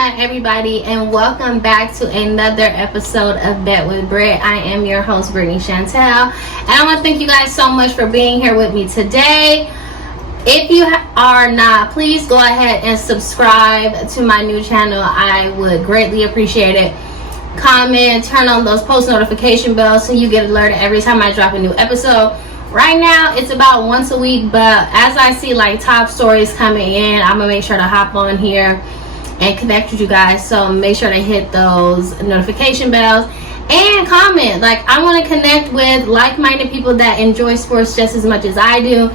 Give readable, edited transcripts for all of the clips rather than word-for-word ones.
everybody, and welcome back to another episode of Bet with Brit. I am your host, Brittany Chantel, and I want to thank you guys so much for being here with me today. If you are not, please go ahead and subscribe to my new channel. I would greatly appreciate it. Comment, turn on those post notification bells so you get alerted every time I drop a new episode. Right now it's about once a week, but as I see like top stories coming in, I'm gonna make sure to hop on here and connect with you guys. So make sure to hit those notification bells and comment. Like, I want to connect with like-minded people that enjoy sports just as much as I do.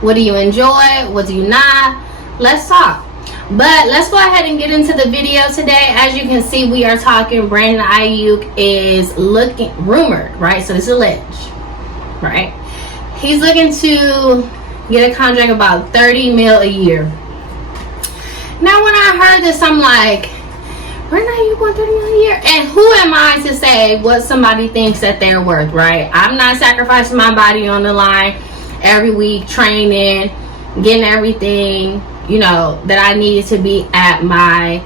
What do you enjoy? What do you not? Let's talk. But let's go ahead and get into the video today. As you can see, we are talking Brandon Aiyuk is looking rumored, right? So this is alleged, right? He's looking to get a contract about $30 million a year. Now, when I heard this, I'm like, Brandon Aiyuk want $30 million a year? And who am I to say what somebody thinks that they're worth, right? I'm not sacrificing my body on the line every week, training, getting everything, you know, that I needed to be at my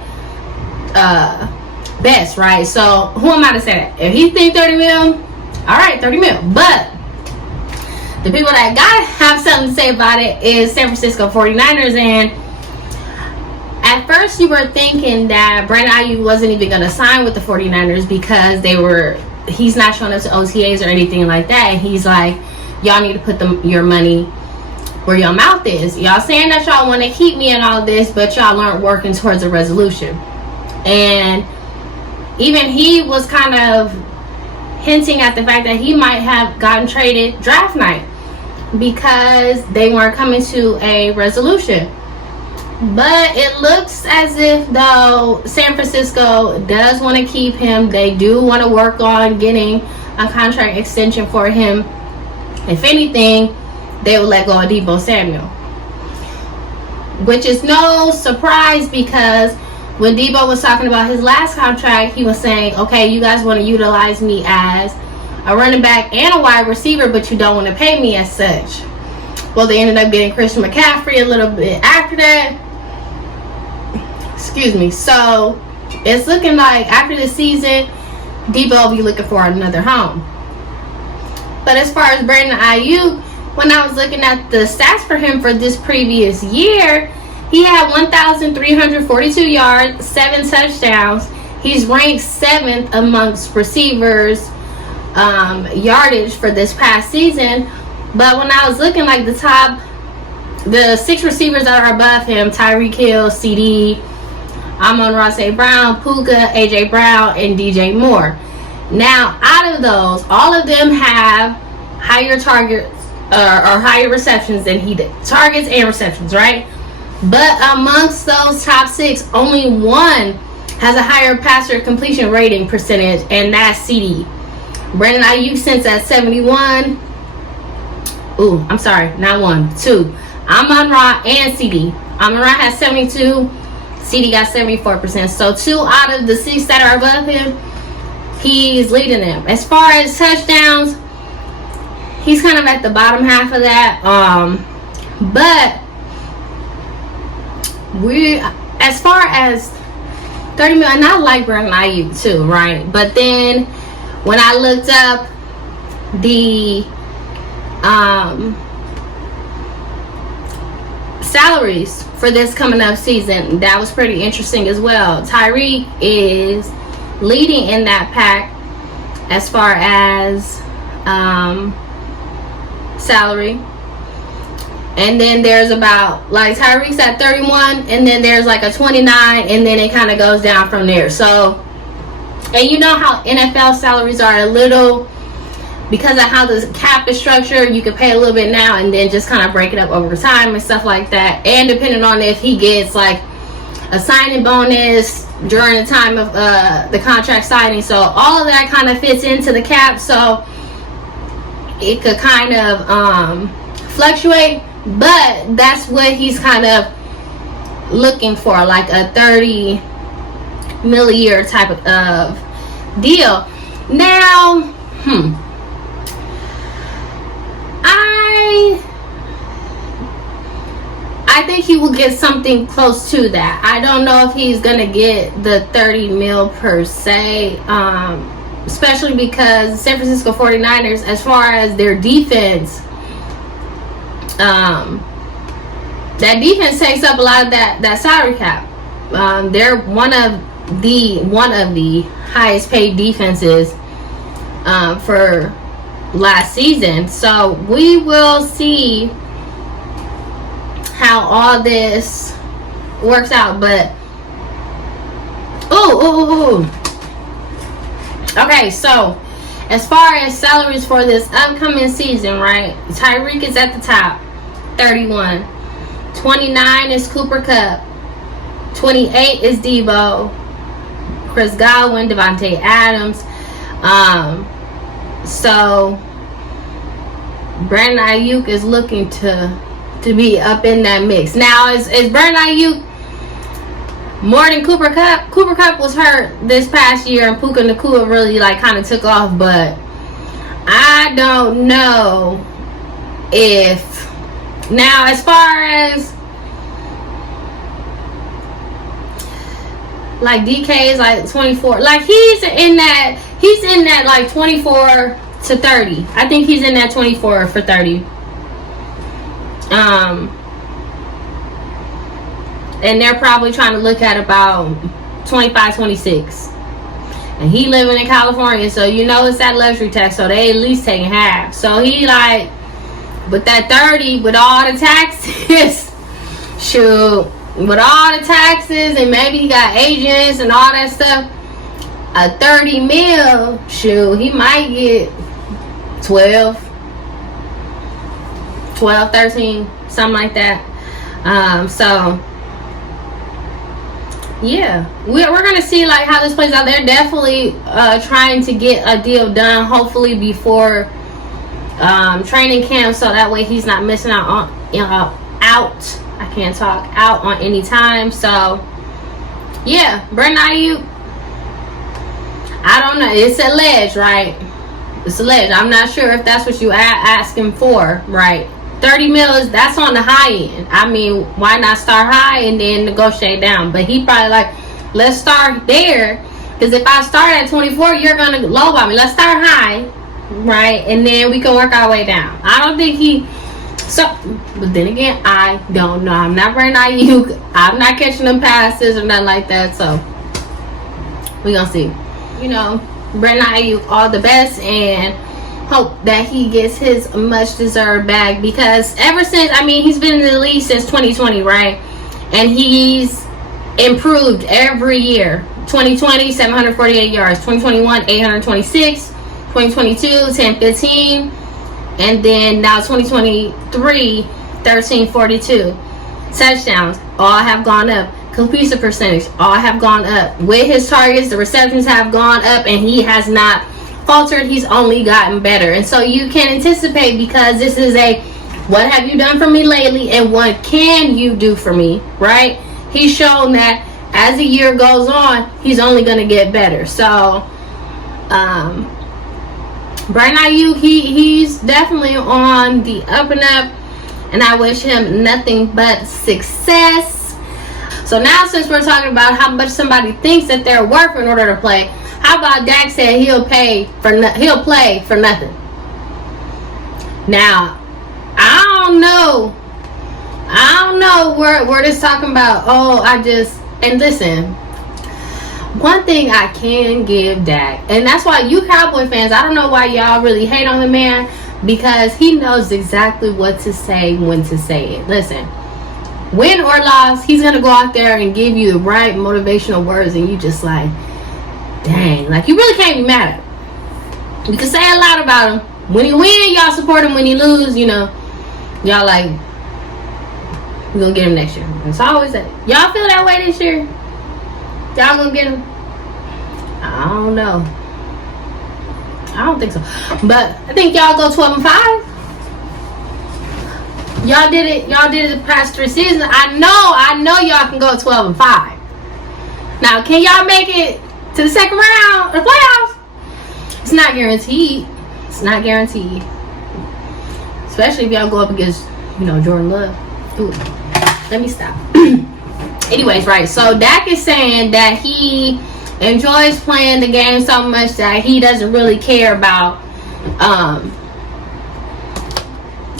best, right? So who am I to say that? If he think 30 mil, all right, 30 mil. But the people that gotta have something to say about it is San Francisco 49ers. And at first you were thinking that Brandon Aiyuk wasn't even going to sign with the 49ers because he's not showing up to OTAs or anything like that. And he's like, y'all need to put your money where your mouth is. Y'all saying that y'all want to keep me and all this, but y'all aren't working towards a resolution. And even he was kind of hinting at the fact that he might have gotten traded draft night because they weren't coming to a resolution. But it looks as if though San Francisco does want to keep him. They do want to work on getting a contract extension for him. If anything, they will let go of Deebo Samuel, which is no surprise because when Deebo was talking about his last contract, he was saying, okay, you guys want to utilize me as a running back and a wide receiver, but you don't want to pay me as such. Well, they ended up getting Christian McCaffrey a little bit after that. Excuse me. So it's looking like after the season, Deebo will be looking for another home. But as far as Brandon Aiyuk, when I was looking at the stats for him for this previous year, he had 1,342 yards, 7 touchdowns. He's ranked 7th amongst receivers yardage for this past season. But when I was looking like the 6 receivers that are above him, Tyreek Hill, CD, Amon-Ra St. Brown, Puka, AJ Brown, and DJ Moore. Now, out of those, all of them have higher targets or higher receptions than he did. Targets and receptions, right? But amongst those top 6, only one has a higher passer completion rating percentage, and that's CD. Brandon Aiyuk sits at 71. Ooh, I'm sorry, not 1, 2. Amon-Ra and CD. Amon-Ra has 72. CD got 74%. So 2 out of the 6 that are above him, he's leading them. As far as touchdowns, he's kind of at the bottom half of that. But as far as 30 million, and I like Brandon Aiyuk too, right? But then when I looked up the salaries for this coming up season, that was pretty interesting as well. Tyreek is leading in that pack as far as salary. And then there's about, like, Tyreek's at 31, and then there's like a 29, and then it kind of goes down from there. So, and you know how NFL salaries are a little, because of how the cap is structured, you can pay a little bit now and then just kind of break it up over time and stuff like that. And depending on if he gets like a signing bonus during the time of the contract signing. So all of that kind of fits into the cap. So it could kind of fluctuate, but that's what he's kind of looking for, like a 30 million a year type of deal. Now, I I think he will get something close to that. I don't know if he's going to get the 30 mil per se, especially because San Francisco 49ers, as far as their defense, that defense takes up a lot of that salary cap. They're one of the highest paid defenses for last season. So we will see how all this works out. But okay, so as far as salaries for this upcoming season, right? Tyreek is at the top, 31. 29 is Cooper Kupp. 28 is Debo. Chris Godwin, Devontae Adams. So Brandon Aiyuk is looking to be up in that mix. Now, is Brandon Aiyuk more than Cooper Kupp? Cooper Kupp was hurt this past year, and Puka Nacua really kind of took off, but I don't know if now, as far as DK is 24, he's in that 24 to 30. I think he's in that 24 for 30. And they're probably trying to look at about 25, 26. And he living in California, so it's that luxury tax, so they at least taking half. So he with that 30, with all the taxes, shoot, with all the taxes, and maybe he got agents and all that stuff, a 30 mil, shoot, he might get 12, 13, something like that. So yeah, we're gonna see how this plays out. They're definitely trying to get a deal done, hopefully before training camp, so that way he's not missing out on out on any time. So yeah, Brandon Aiyuk, I don't know, it's alleged, right? It's alleged. I'm not sure if that's what you asking for, right? 30 mil, that's on the high end. I mean, why not start high and then negotiate down? But he probably let's start there, because if I start at 24, you're gonna lowball me. Let's start high, right? And then we can work our way down. I don't think but then again, I don't know. I'm not Brandon Aiyuk. I'm not catching them passes or nothing like that. So we gonna see. Brandon Aiyuk, all the best, and hope that he gets his much deserved bag, because ever since, he's been in the league since 2020, right? And he's improved every year. 2020, 748 yards. 2021, 826. 2022, 1015. And then now 2023, 1342. Touchdowns, all have gone up. Completion percentage, all have gone up. With his targets, the receptions have gone up, and he has not faltered. He's only gotten better. And so you can anticipate, because this is what have you done for me lately, and what can you do for me, right? He's shown that as the year goes on, he's only going to get better. So Brandon Aiyuk, he's definitely on the up and up, and I wish him nothing but success. So now, since we're talking about how much somebody thinks that they're worth in order to play, how about Dak said he'll play for nothing? Now, I don't know where this talking about. And listen, one thing I can give Dak, and that's why you Cowboy fans, I don't know why y'all really hate on the man, because he knows exactly what to say, when to say it. Listen, win or loss, he's going to go out there and give you the right motivational words, and you just dang, you really can't be mad at him. You can say a lot about him. When he win, y'all support him. When he lose, y'all we're going to get him next year. It's always that. Y'all feel that way this year? Y'all going to get him? I don't know. I don't think so. But I think y'all go 12-5. Y'all did it the past 3 seasons. I know y'all can go 12-5. Now, can y'all make it to the second round of the playoffs? It's not guaranteed. It's not guaranteed. Especially if y'all go up against, Jordan Love. Ooh. let me stop. Anyways, right, so Dak is saying that he enjoys playing the game so much that he doesn't really care about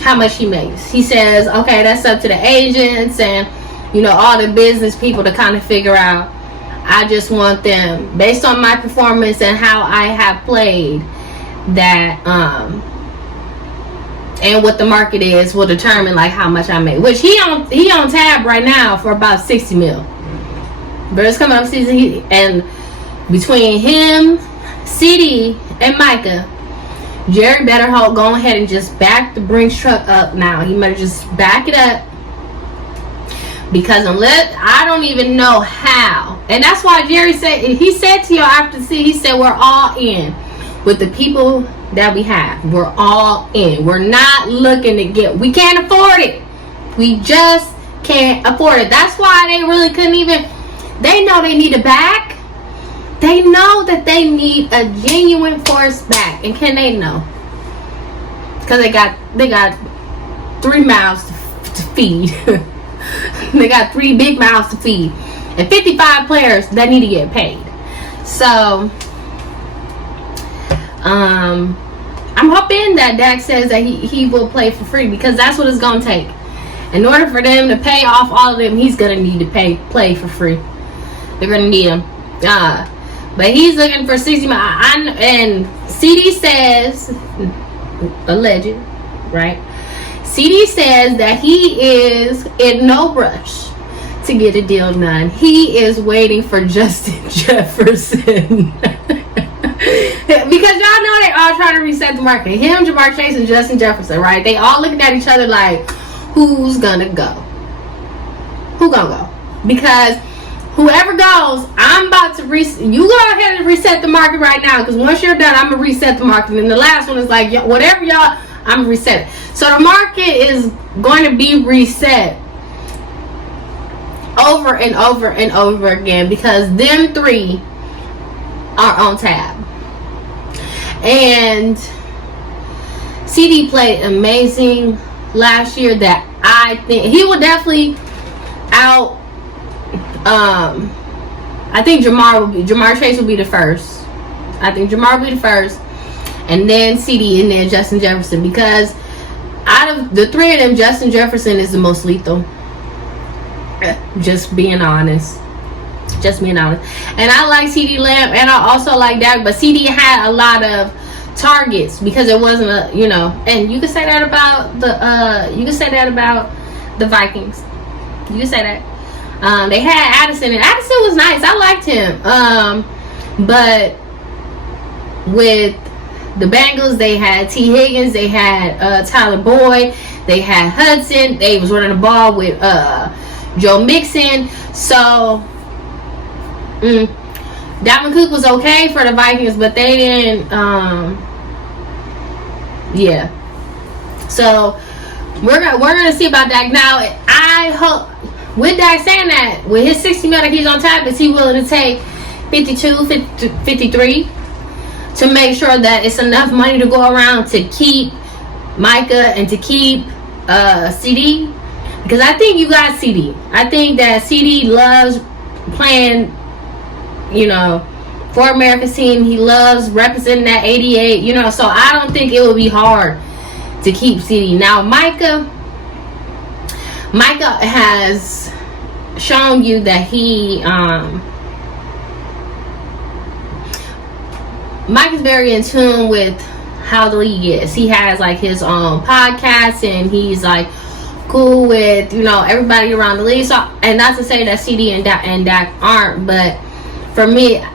how much he makes. He says, okay, that's up to the agents and, you know, all the business people to kind of figure out. I just want them, based on my performance and how I have played, that and what the market is will determine like how much I make. Which he on tab right now for about 60 mil. But it's coming up season, and between him, CD, and Micah, Jerry better go ahead and just back the Brinks truck up now. He better just back it up. Because unless, I don't even know how. And that's why Jerry said, he said to y'all after the season, he said we're all in with the people that we have. We're all in. We're not looking to get, we can't afford it. We just can't afford it. That's why they really couldn't even, they know they need a back. They know that they need a genuine force back. And can they know? Because they got 3 mouths to feed. They got 3 big mouths to feed. And 55 players that need to get paid. So, I'm hoping that Dak says that he will play for free. Because that's what it's going to take. In order for them to pay off all of them, he's going to need to play for free. They're going to need him. But he's looking for 60 miles. And CD says, alleged, right? CD says that he is in no rush to get a deal done. He is waiting for Justin Jefferson. Because y'all know they all trying to reset the market. Him, Jamar Chase, and Justin Jefferson, right? They all looking at each other like, who's gonna go? Who gonna go? Because whoever goes, I'm about to you go ahead and reset the market right now. Because once you're done, I'm gonna reset the market. And the last one is like, whatever y'all, I'm gonna reset it. So the market is going to be reset over and over and over again because them 3 are on tab. And CD played amazing last year. That I think he will definitely out. I think Jamar Chase will be the first. I think Jamar will be the first, and then CD, and then Justin Jefferson. Because out of the 3 of them, Justin Jefferson is the most lethal. Just being honest. And I like CD Lamb, and I also like Dak. But CD had a lot of targets because it wasn't a, you know. And you can say that about the Vikings. You can say that. They had Addison, and Addison was nice. I liked him. But with the Bengals, they had T. Higgins, they had Tyler Boyd, they had Hudson. They was running the ball with Joe Mixon. So Dalvin Cook was okay for the Vikings, but they didn't. Yeah. So we're gonna see about that now. I hope. With Dak saying that, with his 60 mil that he's on top, is he willing to take 52, 53 to make sure that it's enough money to go around to keep Micah and to keep CD? Because I think you got CD. I think that CD loves playing, you know, for America's team. He loves representing that 88, you know, so I don't think it will be hard to keep CD. Now, Micah has shown you that he Mike is very in tune with how the league is. He has like his own podcast, and he's like cool with, you know, everybody around the league. So, and not to say that CD and Dak aren't, but for me,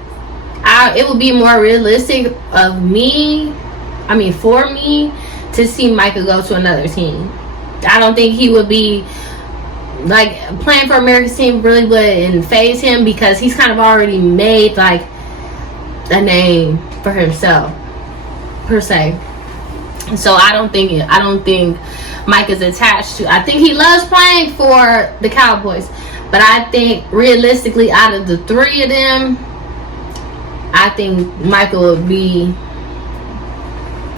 it would be more realistic for me to see Micah go to another team. I don't think he would be like playing for America's team really wouldn't phase him, because he's kind of already made like a name for himself per se. So I don't think Mike is attached to. I think he loves playing for the Cowboys, but I think realistically, out of the 3 of them, I think Michael would be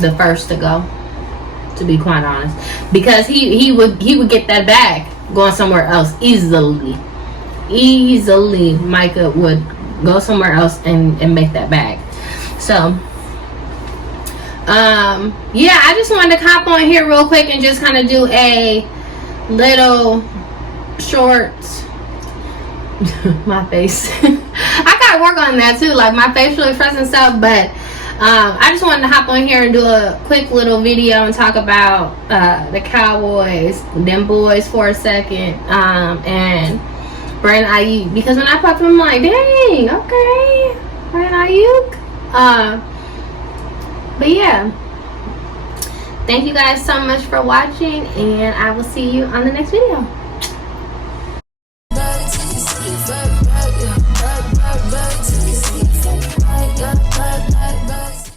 the first to go. To be quite honest, because he would get that bag. going somewhere else easily. Micah would go somewhere else and make that bag. So yeah, I just wanted to hop on here real quick and just kind of do a little short my face. I gotta work on that too, like my facial expression stuff, but I just wanted to hop on here and do a quick little video and talk about the Cowboys, them boys for a second, and Brandon Aiyuk, because when I popped him, I'm like, dang, okay, Brandon Aiyuk. But yeah, thank you guys so much for watching, and I will see you on the next video.